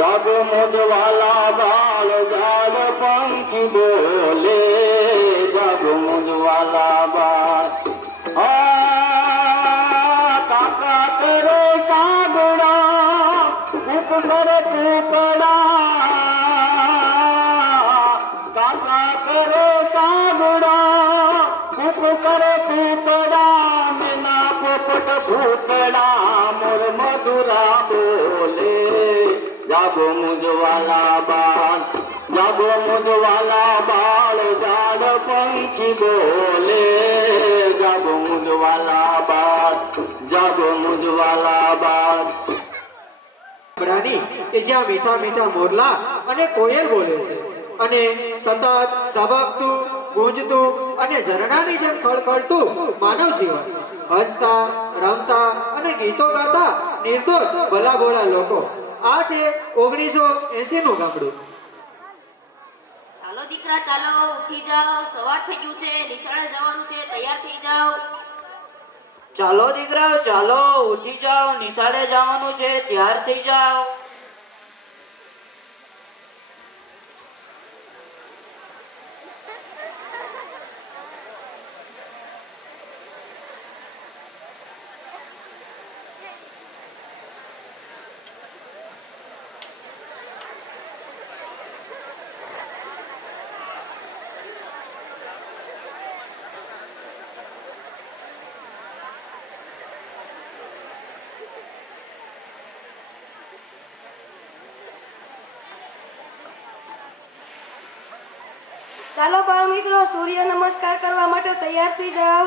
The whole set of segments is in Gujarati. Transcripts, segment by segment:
जग मुझवाला बाल जाग पंखी बोले जग मुझवाला बाल। काका करे कागड़ा उप चुप करिपड़ा काका करे कागड़ा उप करे पीपड़ा बिना पोपट फुकड़ा જાગો મુજવાલા બાળ જાગો મુજવાલા બાળ જાડ પંખી બોલે. જાગો મુજવાલા બાળ જાગો મુજવાલા બાળ. પ્રાણી કે જ્યાં મીઠા મીઠા મોરલા અને કોયલ બોલે છે અને સતત ધબકતું ગુંજતું અને ઝરણાની જેમ ખળખળતું માનવ જીવન. હસતા, રમતા અને ગીતો ગાતા નિર્દોષ ભલા લોકો. આ છે ઓગણીસો એસી નું ગામડું ચાલો દીકરા ચાલો ઉઠી જાઓ. સવાર થઈ ગયું છે નિશાળે જવાનું છે તૈયાર થઈ જાઓ. ચાલો દીકરા ચાલો ઉઠી જાઓ નિશાળે જવાનું છે તૈયાર થઈ જાઓ. ચાલો બાળ મિત્રો સૂર્ય નમસ્કાર કરવા માટે તૈયાર થઈ જાઓ.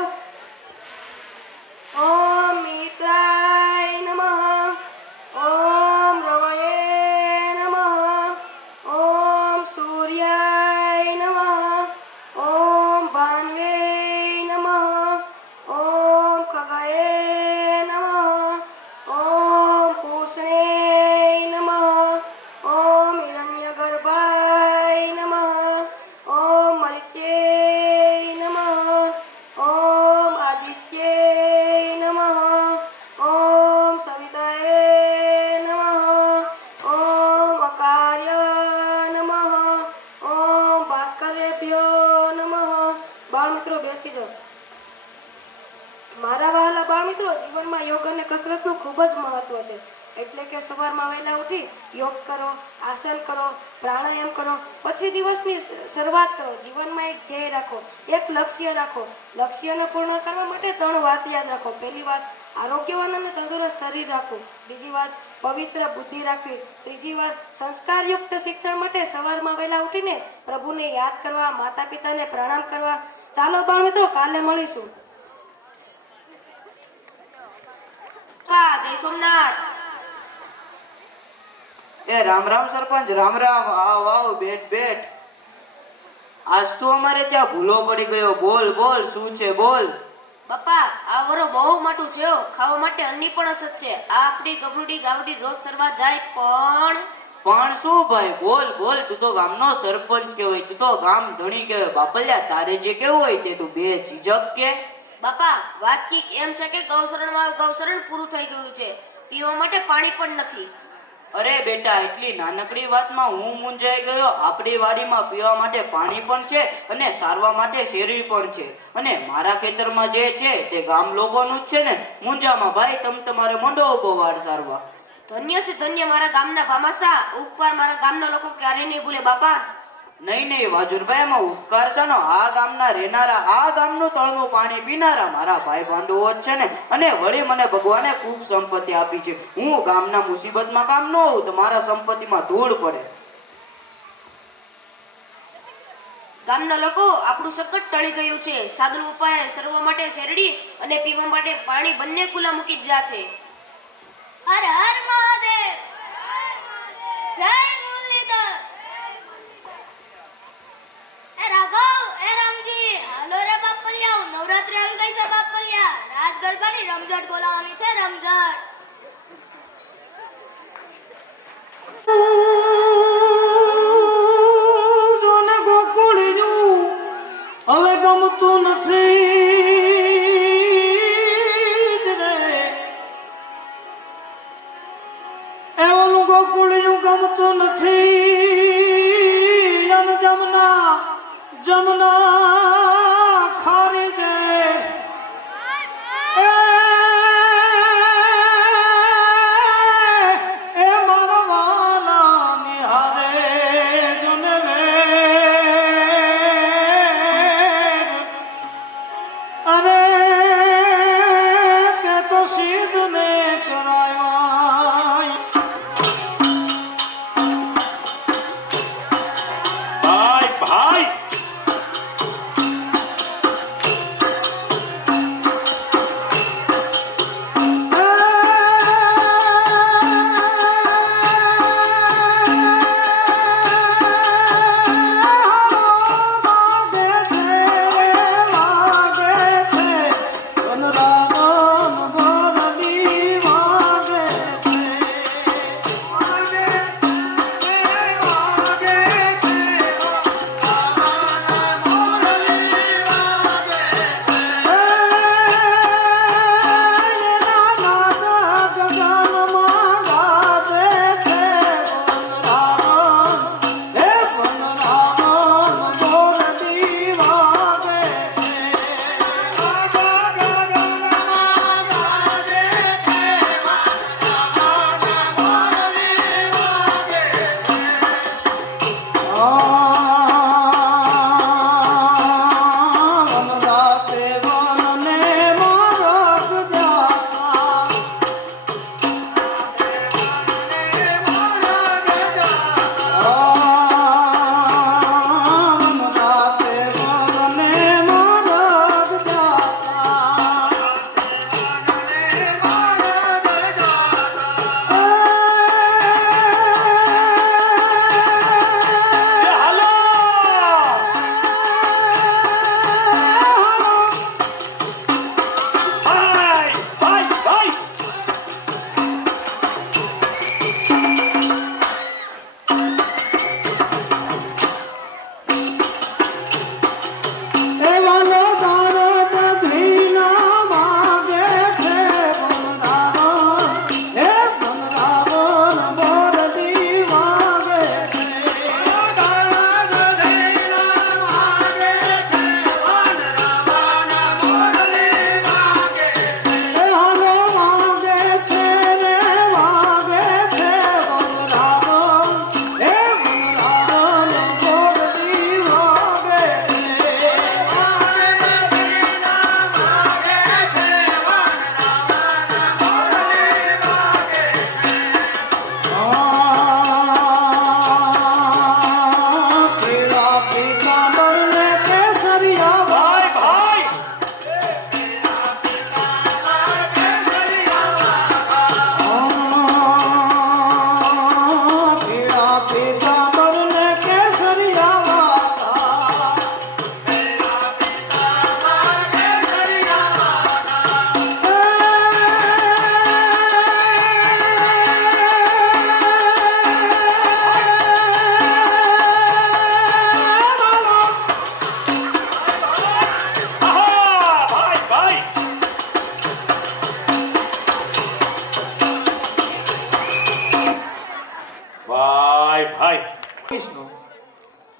વહાલા મિત્રો, જીવનમાં યોગ અને કસરતનું ખૂબ જ મહત્વ છે. એટલે કે સવારમાં વહેલા ઉઠી યોગ કરો, આસન કરો, પ્રાણાયામ કરો, પછી દિવસની શરૂઆત કરો. જીવનમાં એક ધ્યેય રાખો, એક લક્ષ્ય રાખો. લક્ષ્યને પૂર્ણ કરવા માટે ત્રણ વાત યાદ રાખો. પહેલી વાત, આરોગ્યવાન અને તંદુરસ્ત શરીર રાખવું. બીજી વાત, પવિત્ર બુદ્ધિ રાખવી. ત્રીજી વાત, સંસ્કારયુક્ત શિક્ષણ માટે સવારમાં વહેલા ઉઠીને પ્રભુને યાદ કરવા માતા પિતાને પ્રણામ કરવા. ચાલો બાળ મિત્રો, કાલે મળીશું. પપ્પા જય સોમનાથ. એ રામ રામ સરપંચ રામ રામ આવ આવ બેઠ બેઠ આજ તો અમારે ત્યાં ભૂલો પડી ગયો. બોલ બોલ શું છે બોલ. બાપા આ વરો બહુ મોટું છે ખાવા માટે અન્ની પણ અસત છે. આ આપણી ગબરુડી ગાવડી રોજ સરવા જાય પણ પણ શું ભાઈ બોલ બોલ તું તો ગામનો સરપંચ કહેવાય. તું તો ગામ ધણી કહેવાય. બાપલ્યા તારે જે કેવું હોય તે તું બે ચીજક કે. બાપા વાત કીક એમ છે કે ગૌશરણમાં ગૌશરણ પૂરું થઈ ગયું છે. પીવા માટે પાણી પણ નથી. અરે બેટા એટલી નાનકડી વાતમાં હું મૂંઝાઈ ગયો. આપણી વાડીમાં પીવા માટે પાણી પણ છે અને સારવા માટે શેરી પણ છે. અને મારા ખેતરમાં જે છે તે ગામ લોકોનું જ છે ને. મૂંઝામાં ભાઈ તમ તમારે મંડો ઊભો વાર સારવા. ધન્ય છે ધન્ય મારા ગામના ભામાસા ઉપર મારા ગામના લોકો ક્યારેય નહીં ભૂલે બાપા. નહીં નહીં વાજુરભાઈ એમાં ઉપકાર છે ને આ ગામના રહેનારા આ ગામનું તળનું પાણી પીનારા મારા ભાઈ બાંધવો જ છે ને. અને વળી મને ભગવાને ખૂબ સંપત્તિ આપી છે. હું ગામના મુસીબતમાં કામ ન હોઉં તો મારા સંપત્તિમાં ધૂળ પડે. ગામના લોકો આપણું સંકટ ટળી ગયું છે. સાધુ ઉપાય સર્વ માટે શેરડી અને પીવા માટે પાણી બંને ખુલ્લા મૂકી દીધા છે. હર હર મહાદેવ! જય એ રાઘવ, એ રામજી, હાલો રે બાપલિયા નવરાત્રી આવી ગઈ છે બાપલિયા. રાત ગરબાની રમઝટ બોલાવવાની છે, રમઝટ.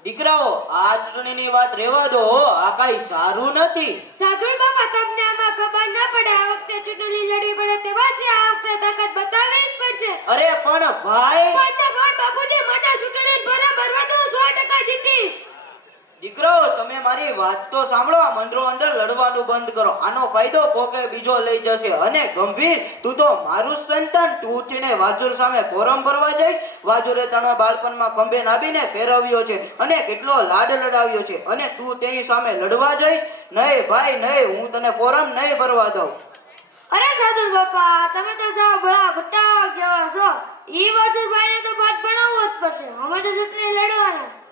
દીકરાઓ આ ચૂંટણીની વાત રેવા દો આ કઈ સારું નથી. સાગર બાબા તમને આમાં ખબર ના પડે આ વખતે ચૂંટણી લડવી પડે તે છે આ વખતે તાકાત બતાવવી જ પડશે. અરે પણ ભાઈ પણ પણ બાપુજી મને ચૂંટણી ભરા ભરવા દો સો ટકા જીતીશ. દીકરો, તમે મારી વાત તો સાંભળો, આ મંડળો અંદર લડવાનું બંધ કરો. આનો ફાયદો કોકે બીજો લઈ જશે. અને ગંભીર, તું તો મારું સંતાન. તું ઉઠીને વાજુર સામે ફોરમ ભરવા જઈશ. વાજુરે તને બાળપણમાં ખંભે નાબીને ફેરવ્યો છે અને કેટલો લાડ લડાવ્યો છે. અને તું તેની સામે લડવા જઈશ. નહીં ભાઈ, નહીં, હું તને ફોરમ નહીં ભરવા દઉં. અરે સાધુર બાપા, તમે તો જાઓ બળા ભટ્ટા જેવા છો. ઈ વાજુર ભાઈને તો પાઠ ભણાવવો જ પડશે. અમે તો ચૂંટણી લડવાના.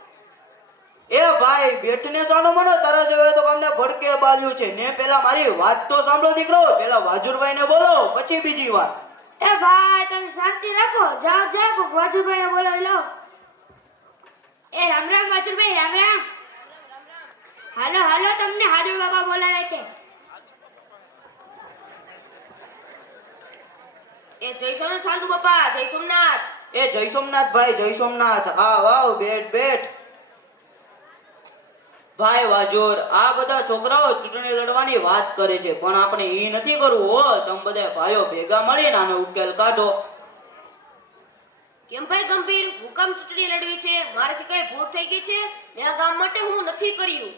એ ભાઈ બેઠને સાનો મનો તારા જોયો તો તમને ભડકે બાળ્યું છે. ને પેલા મારી વાત તો સાંભળો દીકરો. પેલા વાજુરભાઈને બોલો પછી બીજી વાત. એ ભાઈ તમે શાંતિ રાખો. જાઓ જાઓ કોક વાજુભાઈને બોલો લો. એ રામ રામ વાજુરભાઈ રામ રામ. હાલો હાલો તમને હાજર બાબા બોલાવે છે. એ જય સોમનાથ સાધુ બાપા જય સોમનાથ. એ જય સોમનાથ ભાઈ જય સોમનાથ. આ વાવ બેટ બેઠ ભાઈ વાજોર આ બધા છોકરાઓ ચૂંટણી લડવાની વાત કરે છે પણ આપણે એ નથી કરવું હો. તમે બધા ભાઈઓ ભેગા મળીને આનો ઉકેલ કાઢો. કેમ ભાઈ ગંભીર? હું કામ ચૂંટણી લડવી છે? મારાથી કઈ ભૂલ થઈ ગઈ છે? મેં આ ગામ માટે હું નથી કર્યું.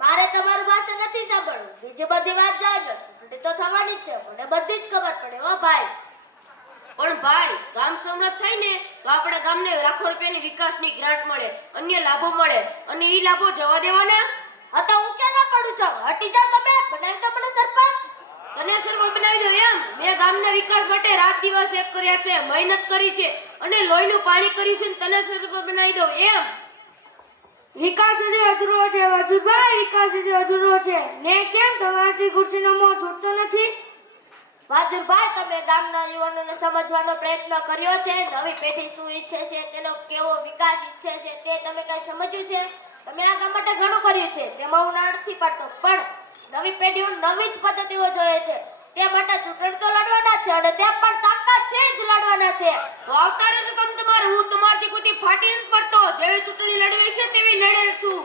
મારે તમારું પાસે નથી સાંભળવું. બીજી બધી વાત જાજો ચૂંટણી તો થવાની જ છે. મને બધી જ ખબર પડે હો ભાઈ. પણ ભાઈ ગામ સમૃદ્ધ થાય ને તો આપણા ગામને લાખો રૂપિયાની વિકાસની ગ્રાન્ટ મળે અન્ય લાભો મળે અને એ લાભો જવા દેવાના? હા તો હું ક્યાં ના પાડું છું? હટી જાવ તમે બનાવી તો મને સરપંચ. તને સરપંચ બનાવી દો એમ. મેં ગામના વિકાસ માટે રાત દિવસ એક કર્યા છે મહેનત કરી છે અને લોહીનું પાણી કર્યું છે ને તને સરપંચ બનાવી દો એમ. વિકાસ હજી અધૂરો છે ભાઈ વિકાસ હજી અધૂરો છે. ને કેમ તમારી ખુરશીનો મો છૂટતો નથી? વાજુભાઈ તમે ગામના યુવાનોને સમજવાનો પ્રયત્ન કર્યો છે. નવી પેઢી શું ઈચ્છે છે તેનો કેવો વિકાસ ઈચ્છે છે તે તમે કઈ સમજ્યું છે? તમે આ ગામ માટે ઘણું કર્યું છે તેમાં હું ના નથી પાડતો. પણ નવી પેઢીઓ નવી જ પદ્ધતિઓ જોઈએ છે. તે માટે ચૂંટણી તો લડવાના છે અને તે પણ તાકાતથી જ લડવાના છે. તો આવતા રહેજો તમે તમારે હું તમારી કુતી ફાટી નથી પડતો. જેવી ચૂંટણી લડવી છે તેવી લડેલ છું.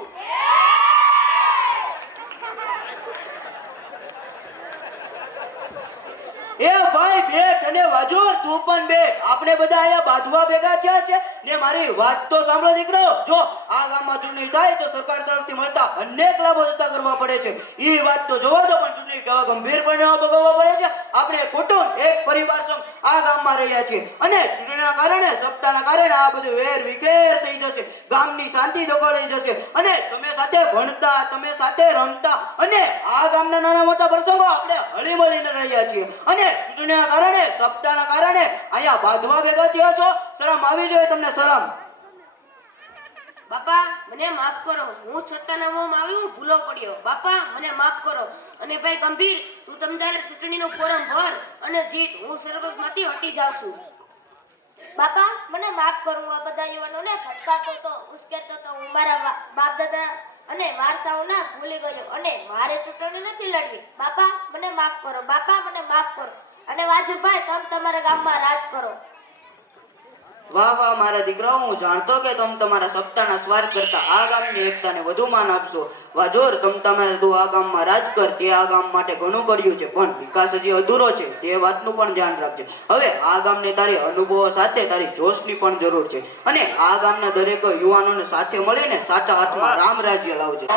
એ ભાઈ બેઠ અને વાજોર, તું પણ બેઠ આપણે બધા અહીંયા બાંધવા ભેગા થયા છે ને મારી વાત તો સાંભળો દીકરો. જો આ ગામમાં ચૂંટણી થાય તો સરકાર તરફથી મળતા અનેક લાભો જતા કરવા પડે છે. એ વાત તો જોવો તો પણ ચૂંટણી કેવા ગંભીર પરિણામો ભોગવવા પડે છે. આપણે કુટુંબ, એક પરિવાર સંગ આ ગામમાં રહ્યા છીએ. અને ચૂંટણીના કારણે, સપ્તાહના કારણે આ બધું વેર વિખેર થઈ જશે. ગામની શાંતિ ડગોળાઈ જશે. અને તમે સાથે ભણતા, તમે સાથે રમતા અને આ ગામના નાના મોટા પ્રસંગો આપણે હળી મળીને રહ્યા છીએ. અને ચૂંટણીના કારણે સપ્તાહના કારણે અહીંયા બાંધવા ભેગા થયો છો. શરમ આવી જોઈએ તમને શરમ બાપા મને માફ કરો. હું સત્તાના મોહમાં આવ્યું ભૂલો પડ્યો. બાપા મને માફ કરો. અને ભાઈ ગંભીર તું તમ તારે ચૂંટણીનું ફોરમ ભર અને જીત. હું સરપંચમાંથી હટી જાઉં છું. બાપા મને માફ કરો. આ બધા યુવાનોને ફટકારતો તો ઉશ્કેરતો તો હું મારા બાપ દાદા અને વારસાઓના ભૂલી ગયો. અને મારે ચૂંટણી નથી લડવી. બાપા, મને માફ કરો. બાપા, મને માફ કરો. અને વાજુભાઈ, તમે તમારા ગામમાં રાજ કરો. વાહ વાહ, મારા દીકરાઓ, હું જાણતો કે તમે તમારા સપ્તાહના સ્વાર્થ કરતા આ ગામની એકતાને વધુ માન આપશો. વાજોર તમે તમારે તું આ ગામમાં રાજ કર, તે આ ગામ માટે ઘણું કર્યું છે, પણ વિકાસ હજી અધૂરો છે, તે વાતનું પણ ધ્યાન રાખજે. હવે આ ગામને તારી અનુભવો સાથે તારી જોશની પણ જરૂર છે. અને આ ગામના દરેક યુવાનોને સાથે મળીને સાચા હાથમાં રામ રાજ્ય લાવજે.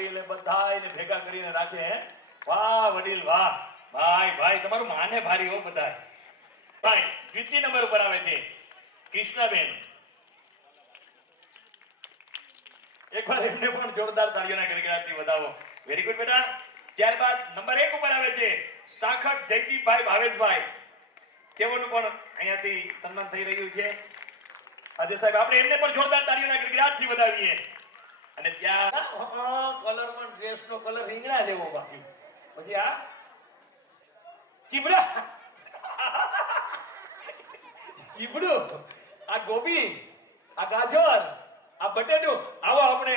વડીલ રહ્યા ને વડીલે બધાયને ભેગા કરીને રાખે વાહ, વડીલ, વાહ. ભાઈ ભાઈ, તમારું માને ભારી હો બધા ભાઈ, દ્વિતીય નંબર ઉપર આવે છે. કૃષ્ણાબેન. એકવાર એમને પણ જોરદાર તાળીઓના ગણગણાટથી વધાવો. વેરી ગુડ બેટા. ત્યારબાદ નંબર એક ઉપર આવે છે સાખટ જયદીપભાઈ ભાવેશભાઈ. તેઓનું પણ અહીંયાથી સન્માન થઈ રહ્યું છે. આજે સાહેબ, આપણે એમને પણ જોરદાર તાળીઓના ગણગણાટથી વધાવીએ. અને ત્યાં કલર પણ ડ્રેસ નો કલર રીંગણા જેવો બાકી. પછી આ ચીબડા. ચીબડું, આ ગોબી, આ ગાજર, આ બટેટું. આવો આપણે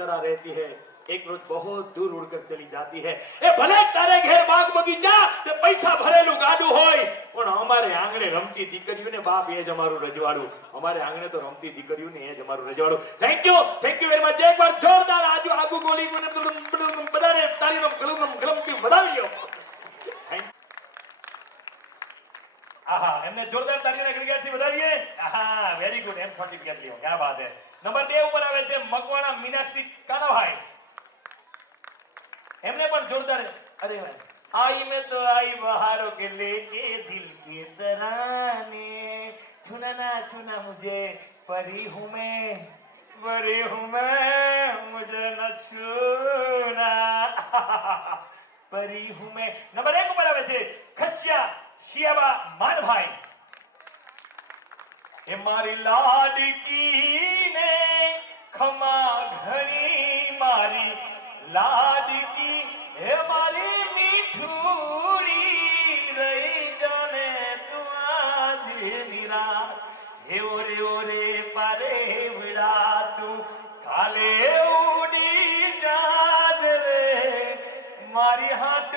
तरह रहती है एक रोज बहुत दूर उड़कर चली जाती है એ ભલે તારે ઘેર બાગ બગીચા તે પૈસા ભરેલું ગાડું હોય પણ અમારે આંગણે રમતી દીકરીઓને બાપ એ જ અમારું રજવાડું અમારે આંગણે તો રમતી દીકરીઓને એ જ અમારું રજવાડું thank you thank you very much એકવાર જોરદાર આજુ આગુ ગોલી બધાને તારીનો ગલમ ગલમથી વધાવી લ્યો Thank you. આહા એમને જોરદાર તાળીઓના ગણગણાટથી વધાવીએ આહા વેરી ગુડ એમ સર્ટિફિકેટ લ્યો ક્યાં બાત હે નંબર 2 ઉપર આવે છે મકવાણા મીનાક્ષી કાનાભાઈ એમને પણ જોરદાર અરે ભાઈ आई में तो आई बहारों के लेके दिल के तराने छूना ना छूना मुझे परी हूँ मैं परी हूँ मैं मुझे न छूना परी हूँ मैं નંબર એક ઉપર આવે છે ખસિયા શિયાબા માનભાઈ એ મારી લાડકી ને ખમા ઘણી મારી લાડકી હે મારી મીઠુડી રહી જાને તું આજ નિરા હે ઓરે ઓરે પારે વિડા તું, કાલે ઉડી જાજ રે. મારી હાથ